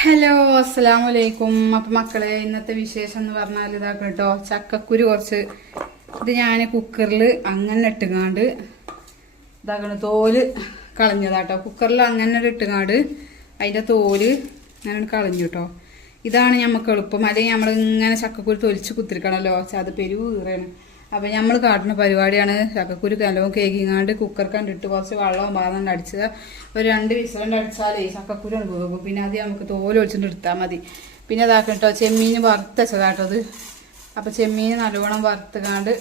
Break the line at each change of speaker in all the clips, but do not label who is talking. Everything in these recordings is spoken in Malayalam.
ഹലോ അസ്സാം വലൈക്കും അപ്പം മക്കളെ ഇന്നത്തെ വിശേഷം എന്ന് പറഞ്ഞാൽ ഇതാ കേട്ടോ ചക്കക്കുരു കുറച്ച് ഇത് ഞാൻ കുക്കറിൽ അങ്ങനെ ഇട്ടുങ്ങാണ്ട് ഇതാക്കണ തോൽ കളഞ്ഞതാട്ടോ കുക്കറിൽ അങ്ങനെ ഇട്ടുങ്ങാണ്ട് അതിന്റെ തോൽ ഞാൻ കളഞ്ഞു കേട്ടോ. ഇതാണ് നമുക്ക് എളുപ്പം. അല്ലെങ്കിൽ നമ്മൾ ഇങ്ങനെ ചക്കക്കുരു തൊലിച്ച് കുത്തിരിക്കണമല്ലോ അത് പെരുവ് പെരുവീറാണ്. അപ്പം നമ്മൾ കാട്ടുന്ന പരിപാടിയാണ്. ചക്കക്കുരു കലവും കേക്കിങ്ങാണ്ട് കുക്കർ കണ്ടിട്ട് കുറച്ച് വെള്ളവും പാകം അടിച്ചത്. ഒരു രണ്ട് വിസലുണ്ട് അടിച്ചാലേ ചക്കക്കുരു പോകും. പിന്നെ അത് നമുക്ക് തോൽ ഒഴിച്ചിട്ട് എടുത്താൽ മതി. പിന്നെ അതാക്കണം കേട്ടോ ചെമ്മീൻ വറുത്തച്ചതാട്ടോ അത്. അപ്പം ചെമ്മീൻ നല്ലോണം വറുത്തുകാണ്ട്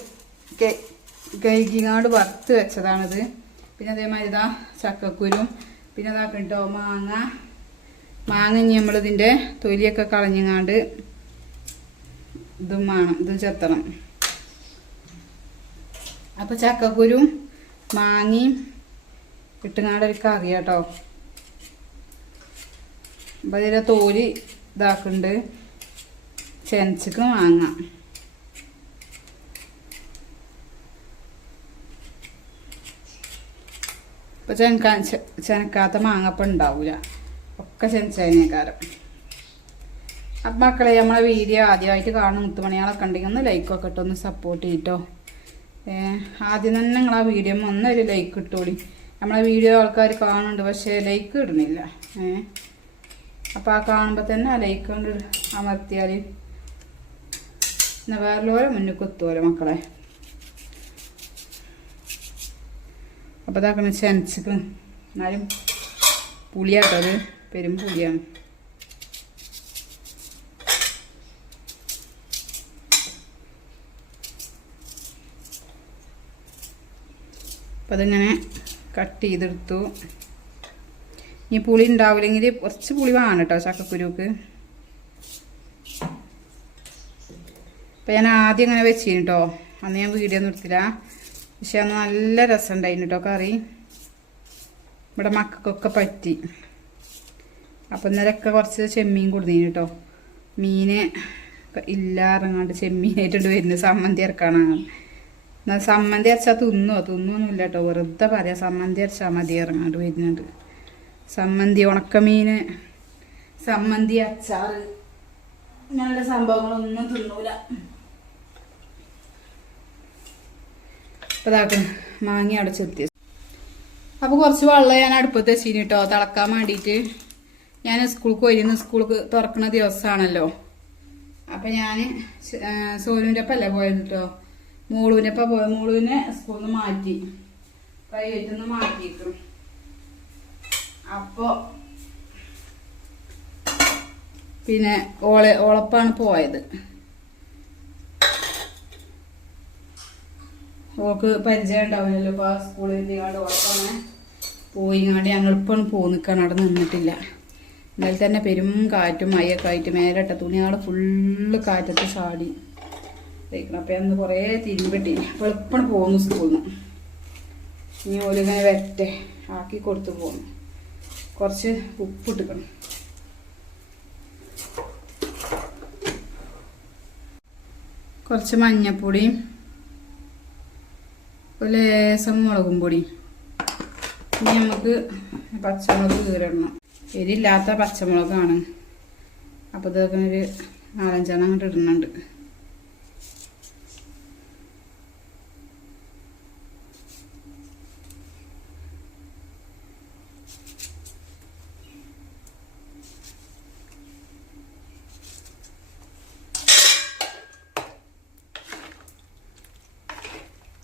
കേക്കിങ്ങാണ്ട് വറുത്ത് വെച്ചതാണിത്. പിന്നെ അതേമാതിരി ഇതാ ചക്കക്കുരും. പിന്നെ അതാക്കണം കേട്ടോ മാങ്ങ. മാങ്ങ ഇനി നമ്മളിതിന്റെ തൊലിയൊക്കെ കളഞ്ഞങ്ങാണ്ട് ഇതും വേണം ഇതും ചെത്തണം. അപ്പോൾ ചക്കക്കുരും മാങ്ങയും ഇട്ടുങ്ങാണ്ട് ഒരു കറി കേട്ടോ അപ്പോൾ ഇതിലെ തോൽ ഇതാക്കുന്നുണ്ട് ചെനച്ചിക്ക് മാങ്ങ. ഇപ്പം ചെനക്ക ചെനക്കാത്ത മാങ്ങപ്പം ഉണ്ടാവില്ല ഒക്കെ ചെനച്ചതിനേക്കാരം അപ്പം മക്കളെ നമ്മളെ വീഡിയോ ആദ്യമായിട്ട് കാണുന്ന മുത്തുമണികളൊക്കെ ഉണ്ടെങ്കിൽ ഒന്ന് ലൈക്കൊക്കെ ഇട്ടൊന്ന് സപ്പോർട്ട് ചെയ്തിട്ടോ ഏ, ആദ്യം തന്നെ നിങ്ങൾ ആ വീഡിയോ ഒന്നൊരു ലൈക്ക് ഇട്ടോളി നമ്മളെ വീഡിയോ ആൾക്കാർ കാണുന്നുണ്ട് പക്ഷേ ലൈക്ക് ഇടുന്നില്ല. ഏഹ് അപ്പം ആ കാണുമ്പോൾ തന്നെ ആ ലൈക്ക് കൊണ്ട് അമർത്തിയാൽ എന്നാൽ വേറെ മുന്നിൽ കുത്തുമല്ലോ മക്കളെ. അപ്പോൾ ഇതാക്കണ ചെനച്ചിക്ക് എന്നാലും പുളിയാട്ടോ അത്. പെരും പുളിയാണ്. അപ്പം അതിങ്ങനെ കട്ട് ചെയ്തെടുത്തു. ഇനി പുളി ഉണ്ടാവില്ലെങ്കിൽ കുറച്ച് പുളി വേണം കേട്ടോ ചക്കക്കുരുക്ക്. അപ്പം ഞാൻ ആദ്യം ഇങ്ങനെ വെച്ചിരുന്നു കേട്ടോ. അന്ന് ഞാൻ വീഡിയോ ഒന്നും എടുത്തില്ല. പക്ഷെ അന്ന് നല്ല രസം ഉണ്ടായിരുന്നു കേട്ടോ കറി. ഇവിടെ മക്കൾക്കൊക്കെ പറ്റി. അപ്പം ഇന്നലൊക്കെ കുറച്ച് ചെമ്മീൻ കൊടുത്തീന് കേട്ടോ. മീന് ഇല്ലാറങ്ങാണ്ട് ചെമ്മീനായിട്ടുണ്ട് വരുന്നത്. സമ്മന്തി ഇറക്കാനാണ്. സമ്മന്തി അരച്ചാൽ തിന്നോ? തിന്നൊന്നുമില്ല കേട്ടോ വെറുതെ പറയാം സമ്മന്തി അരച്ചാൽ മതി ഇറങ്ങാണ്ട് വരുന്നുണ്ട്. സമ്മന്തി ഉണക്കമീൻ സമ്മന്തി അച്ചാറ് ഇങ്ങനെയുള്ള സംഭവങ്ങളൊന്നും തിന്നൂല. അപ്പോൾ ഇതാക്കും മാങ്ങി അടച്ചെത്തി അപ്പോൾ കുറച്ച് വെള്ളം ഞാൻ അടുപ്പത്ത് വെച്ചിന് കേട്ടോ തിളക്കാൻ വേണ്ടിയിട്ട് ഞാൻ സ്കൂൾക്ക് പോയിരുന്നു സ്കൂൾക്ക് തുറക്കുന്ന ദിവസമാണല്ലോ അപ്പം ഞാൻ സോനുവിന്റെ ഒപ്പം അല്ലേ പോയത് കേട്ടോ മോളുവിന്റെ ഇപ്പൊ പോയ മോളുവിനെ സ്കൂളിൽ നിന്ന് മാറ്റി. പ്രൈവറ്റിൽ നിന്ന് മാറ്റിയിട്ടു അപ്പോൾ പിന്നെ ഓളെ ഓളപ്പാണ് പോയത്. ഓൾക്ക് പരിചയം ഉണ്ടാവില്ലല്ലോ ഇപ്പൊ സ്കൂളിൽ ഇല്ലാണ്ട് ഓളപ്പാണ് പോയി ഇങ്ങാണ്ട് ഞങ്ങൾ ഇപ്പം പോന്നിക്കാണ് അവിടെ നിന്നിട്ടില്ല. ഇന്നലെ തന്നെ പെരും കാറ്റും മയ്യൊക്കെ ആയിട്ട് മേലെട്ട തുണികൾ ഫുള്ള് കാറ്റത്ത് ചാടി. തേക്കണം അപ്പം അന്ന് കുറേ തിരുമ്പിട്ടി അപ്പോൾ എളുപ്പം പോകുന്നു സ്കൂളിൽ നിന്ന്. ഇനി ഓലിങ്ങനെ വരട്ടെ. ആക്കി കൊടുത്തു പോകുന്നു കുറച്ച് ഉപ്പിട്ടിക്കണം കുറച്ച് മഞ്ഞപ്പൊടിയും ഒരു ലേസം മുളകും പൊടി. ഇനി നമുക്ക് പച്ചമുളക് കീറിടണം. എരില്ലാത്ത പച്ചമുളകാണ്. അപ്പോൾ ഇതൊക്കെ ഒരു നാലഞ്ചെണ്ണം അങ്ങോട്ട് ഇടുന്നുണ്ട്.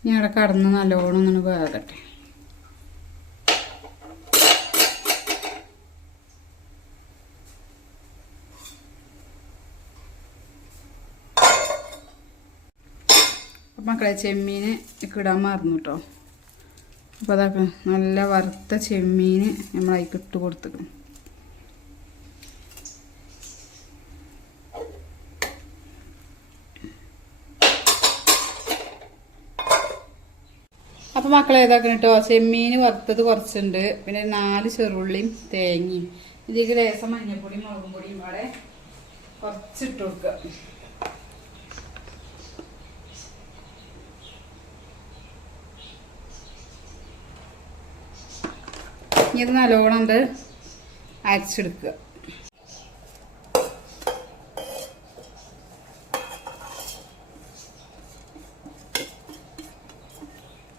ഇനി അവിടെ കടന്ന് നല്ലോണം ഒന്ന് വേകട്ടെ. മക്കളെ ചെമ്മീൻ ഇടാൻ മറന്നു കേട്ടോ അപ്പോൾ അതൊക്കെ നല്ല വറുത്ത ചെമ്മീന് നമ്മൾ ഇട്ട് കൊടുത്തിക്കും അപ്പോൾ മക്കളെ ഏതാക്കണം കേട്ടോ ചെമ്മീൻ വറുത്തത് കുറച്ചുണ്ട്. പിന്നെ നാല് ചെറുള്ളിയും തേങ്ങയും. ഇതിലേക്ക് ലേസം മഞ്ഞപ്പൊടിയും മുളകും പൊടിയും അവിടെ കുറച്ചിട്ട് കൊടുക്കുക ഇത് നല്ലോണം ഉണ്ട് അരച്ചെടുക്കുക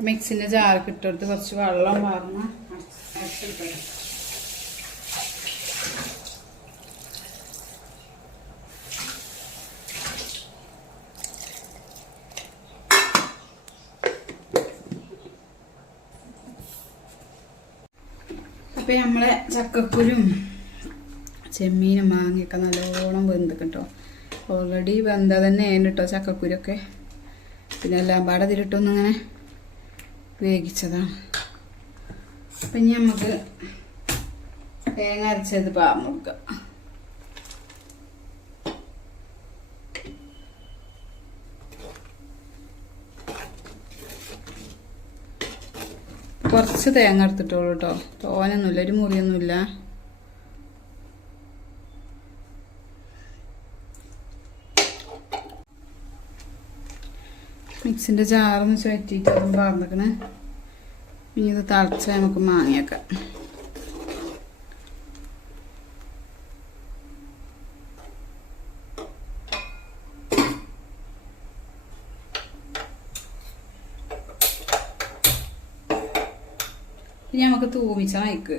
മിക്സിന്റെ ജാർക്ക് ഇട്ടെടുത്ത് കുറച്ച് വെള്ളം വാർന്ന് അരച്ചെടുക്കണം അപ്പൊ നമ്മളെ ചക്കക്കുരും ചെമ്മീനും മാങ്ങയൊക്കെ നല്ലോണം വെന്ത് കേട്ടോ ഓൾറെഡി വെന്ത തന്നെയാണ് കേട്ടോ ചക്കക്കുരൊക്കെ. പിന്നെ എല്ലാം പാടെ തിരിട്ടൊന്നിങ്ങനെ വേവിച്ചതാണ് ഇനി നമുക്ക് തേങ്ങ അരച്ചത് പാർന്ന് കുറച്ച് തേങ്ങ എടുത്തിട്ടോളൂ കേട്ടോ. തോനൊന്നുമില്ല ഒരു മുറിയൊന്നുമില്ല. മിക്സിന്റെ ജാറൊന്ന് ചുറ്റിയിട്ട് അതും പാർന്നിക്കണേ. ഇനി ഇത് തിളച്ച നമുക്ക് മാങ്ങിയേക്കാം. ഇനി നമുക്ക് തൂമിച്ചാൽ മയക്ക്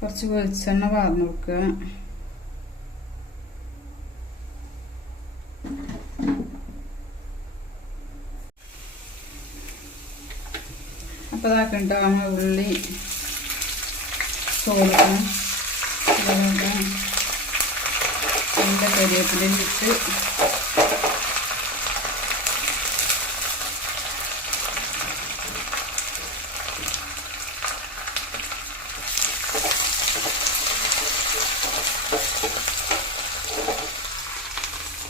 കുറച്ച് വെളിച്ചെണ്ണ വാർന്നു കൊടുക്കുക. അപ്പോൾ ഇതാക്കണ്ട നമ്മൾ ഉള്ളി നല്ല കരിവേപ്പില ഇട്ട്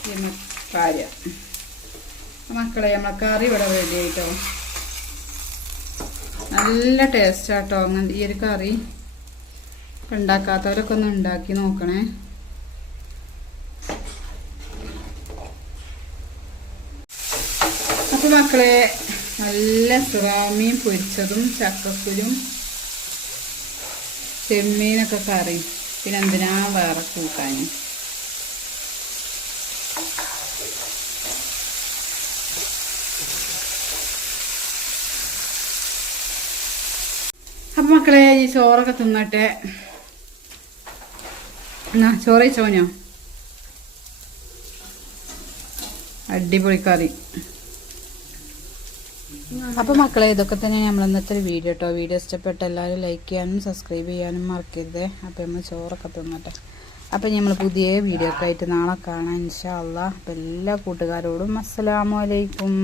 പിന്നെ കാര്യം. മക്കളെ നമ്മളെ കറി ഇവിടെ റെഡി ആയിട്ടോ? നല്ല ടേസ്റ്റ് ആട്ടോ അങ്ങനെ ഈ ഒരു കറി. ഉണ്ടാക്കാത്തവരൊക്കെ ഒന്ന് ഉണ്ടാക്കി നോക്കണേ. അപ്പൊ മക്കളെ നല്ല സുറാമിയും പൊരിച്ചതും ചക്കക്കുരും ചെമ്മീനൊക്കെ കറി. പിന്നെ എന്തിനാ വേറെ കൂട്ടാനും? അപ്പൊ മക്കളെ ഈ ചോറൊക്കെ തിന്നട്ടെ എന്നാ ചോറ് ചോഞ്ഞോ അടിപൊളി കറി. അപ്പൊ മക്കളെ ഇതൊക്കെ തന്നെ നമ്മൾ ഇന്നത്തെ വീഡിയോ കേട്ടോ വീഡിയോ ഇഷ്ടപ്പെട്ട എല്ലാവരും ലൈക്ക് ചെയ്യാനും സബ്സ്ക്രൈബ് ചെയ്യാനും മറക്കരുത്. അപ്പൊ നമ്മൾ ചോറൊക്കെ തിന്നട്ടെ. അപ്പൊ നമ്മൾ പുതിയ വീഡിയോ ഒക്കെ ആയിട്ട് നാളെ കാണാം ഇൻഷാ അള്ളാഹ് അപ്പൊ എല്ലാ കൂട്ടുകാരോടും അസ്സലാമലൈക്കും